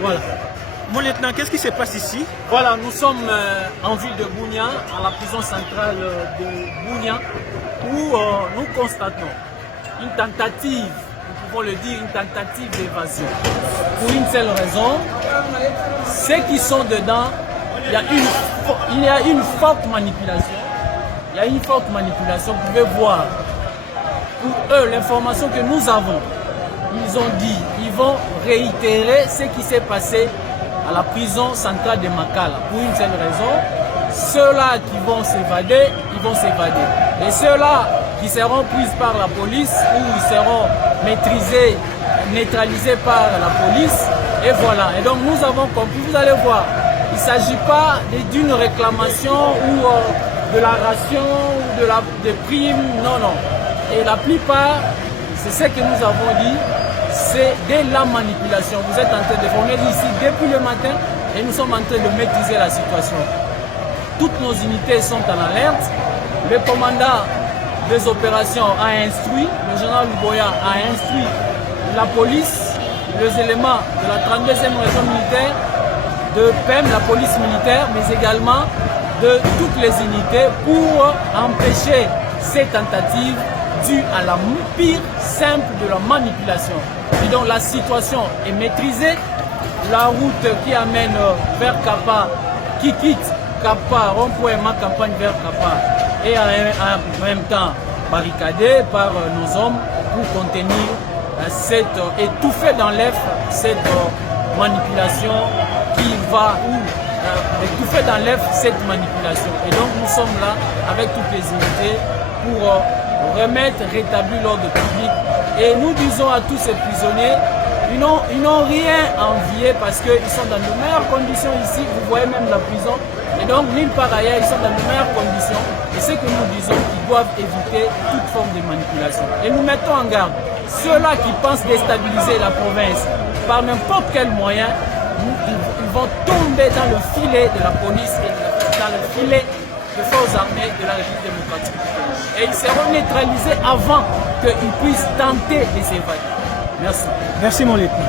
Voilà. Mon lieutenant, qu'est-ce qui se passe ici? Voilà, nous sommes en ville de Bunia, à la prison centrale de Bunia, où nous constatons une tentative, nous pouvons le dire, une tentative d'évasion. Pour une seule raison, ceux qui sont dedans, il y a une forte manipulation. Il y a une forte manipulation, vous pouvez voir. Pour eux, l'information que nous avons, ils ont dit, ils vont réitérer ce qui s'est passé à la prison centrale de Makala. Pour une seule raison, ceux-là qui vont s'évader, ils vont s'évader. Et ceux-là qui seront pris par la police ou ils seront maîtrisés, neutralisés par la police, et voilà. Et donc nous avons compris, vous allez voir, il ne s'agit pas d'une réclamation ou de la ration ou de primes, non, non. Et la plupart, c'est ce que nous avons dit, c'est de la manipulation. Vous êtes en train de fournir ici depuis le matin et nous sommes en train de maîtriser la situation. Toutes nos unités sont en alerte. Le commandant des opérations a instruit, le général Luboya a instruit la police, les éléments de la 32e région militaire, de PEM, la police militaire, mais également de toutes les unités pour empêcher ces tentatives dues à la pire simple de la manipulation. Et donc la situation est maîtrisée. La route qui amène vers Kapa, qui quitte Kapa, rond-point ma campagne vers Kapa, est en même temps barricadée par nos hommes pour contenir étouffer dans l'œuf cette manipulation qui va étouffer dans l'œuf cette manipulation. Et donc nous sommes là avec toutes les unités pour rétablir l'ordre public. Et nous disons à tous ces prisonniers, ils n'ont rien à envier parce qu'ils sont dans de meilleures conditions ici. Vous voyez même la prison. Et donc, nulle part ailleurs, ils sont dans de meilleures conditions. Et ce que nous disons, qu'ils doivent éviter toute forme de manipulation. Et nous mettons en garde ceux-là qui pensent déstabiliser la province par n'importe quel moyen, ils vont tomber dans le filet de la police et dans le filet des forces armées de la République démocratique du Congo. Et ils seront neutralisés avant qu'ils puissent tenter de s'évader. Merci. Merci mon lieutenant.